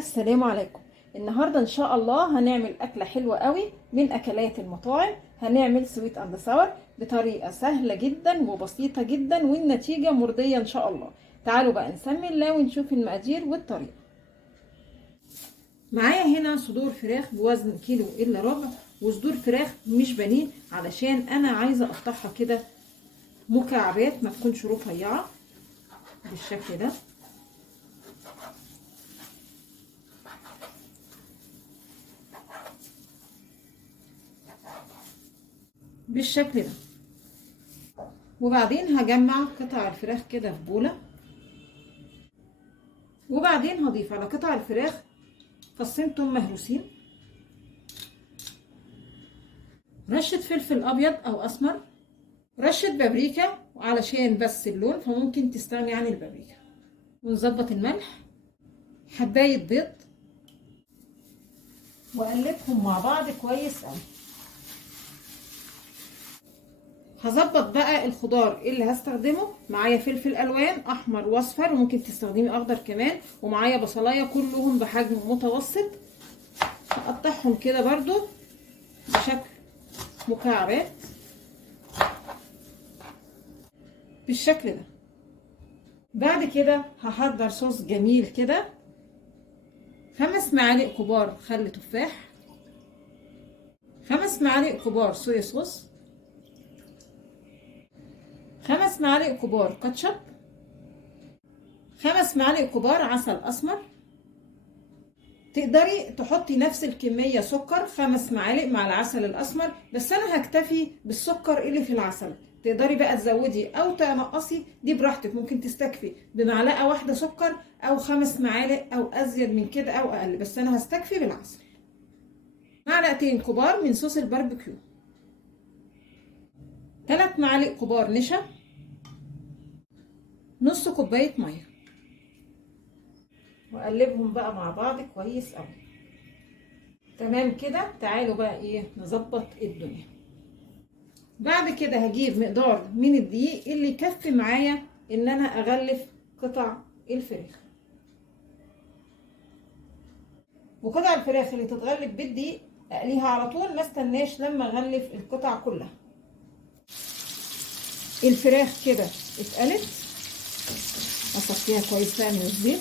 السلام عليكم. النهارده ان شاء الله هنعمل اكله حلوه قوي من اكلات المطاعم. هنعمل سويت اند ساور بطريقه سهله جدا وبسيطه جدا والنتيجه مرضيه ان شاء الله. تعالوا بقى نسمي الله ونشوف المقادير والطريقه. معايا هنا صدور فراخ بوزن كيلو الا ربع، وصدور فراخ مش بانيه علشان انا عايزه اقطعها كده مكعبات ما تكونش رفيعه بالشكل ده. بالشكل ده. وبعدين هجمع قطع الفراخ كده في بولة، وبعدين هضيف على قطع الفراخ فصين توم مهروسين، رشة فلفل ابيض او اسمر، رشة بابريكا وعلشان بس اللون فممكن تستغني عن البابريكا، ونظبط الملح، حباية بيض، واقلبهم مع بعض كويس قوي. هظبط بقى الخضار اللي هستخدمه. معايا فلفل الوان احمر واصفر وممكن تستخدمي اخضر كمان، ومعايا بصلايه كلهم بحجم متوسط. هقطعهم كده برضو بشكل مكعبات بالشكل ده. بعد كده هحضر صوص جميل كده، 5 معالق كبار خل تفاح، 5 معالق كبار صويا صوص، 5 معالق كبار كاتشب، 5 معالق كبار عسل اسمر. تقدري تحطي نفس الكمية سكر 5 معالق مع العسل الاسمر، بس انا هكتفي بالسكر اللي في العسل. تقدري بقى تزودي او تنقصي دي براحتك، ممكن تستكفي بمعلقة واحدة سكر او 5 معالق او ازيد من كده او اقل، بس انا هستكفي بالعسل. معلقتين كبار من صوص الباربيكيو، 3 معالق كبار نشا، نص كوباية مية، واقلبهم بقى مع بعض كويس قوي. تمام كده. تعالوا بقى ايه نظبط الدنيا. بعد كده هجيب مقدار من الدقيق اللي يكفي معايا ان انا اغلف قطع الفراخ. وقطع الفراخ اللي تتغلف بالدقيق اقليها على طول، ما استناش لما اغلف القطع كلها. الفراخ كده اتقلت، اصفيها كويس بقى من الزيت.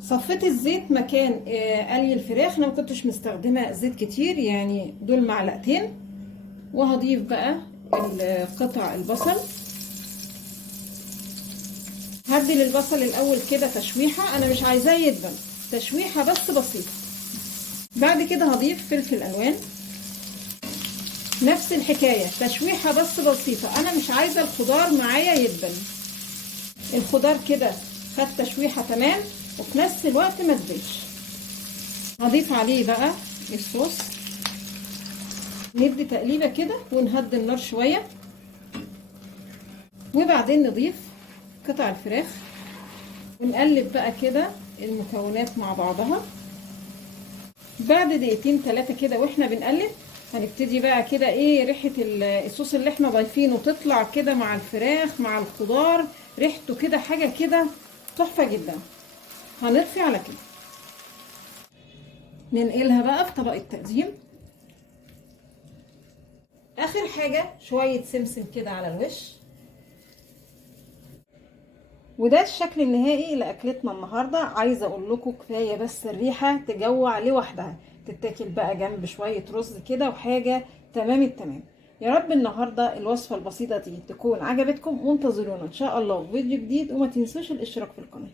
صفيت الزيت مكان قلي الفراخ، انا ما كنتش مستخدمه زيت كتير، يعني دول معلقتين. وهضيف بقى قطع البصل. هدي للبصل الاول كده تشويحه، انا مش عايزاه يدبل، تشويحه بس بسيطه. بعد كده هضيف فلفل الوان، نفس الحكايه تشويحه بس بسيطه، انا مش عايزه الخضار معايا يدبل. الخضار كده خد تشويحه تمام وفي نفس الوقت ما تدبلش. هضيف عليه بقى الصوص، ندي تقليبه كده ونهدي النار شويه، وبعدين نضيف قطع الفراخ ونقلب بقى كده المكونات مع بعضها. بعد دقيقتين 3 كده واحنا بنقلب هنبتدي بقى كده ايه ريحه الصوص اللي احنا ضايفينه تطلع كده مع الفراخ مع الخضار، ريحته كده حاجه كده تحفه جدا. هنطفي على كده، ننقلها بقى في طبق التقديم. اخر حاجه شويه سمسم كده على الوش. وده الشكل النهائي لاكلتنا النهارده. عايزه اقول لكم كفايه بس الريحه تجوع لوحدها، تتاكل بقى جنب شويه رز كده وحاجه تمام التمام. يا رب النهارده الوصفه البسيطه دي تكون عجبتكم، وانتظرونا ان شاء الله في فيديو جديد، وما تنسوش الاشتراك في القناه.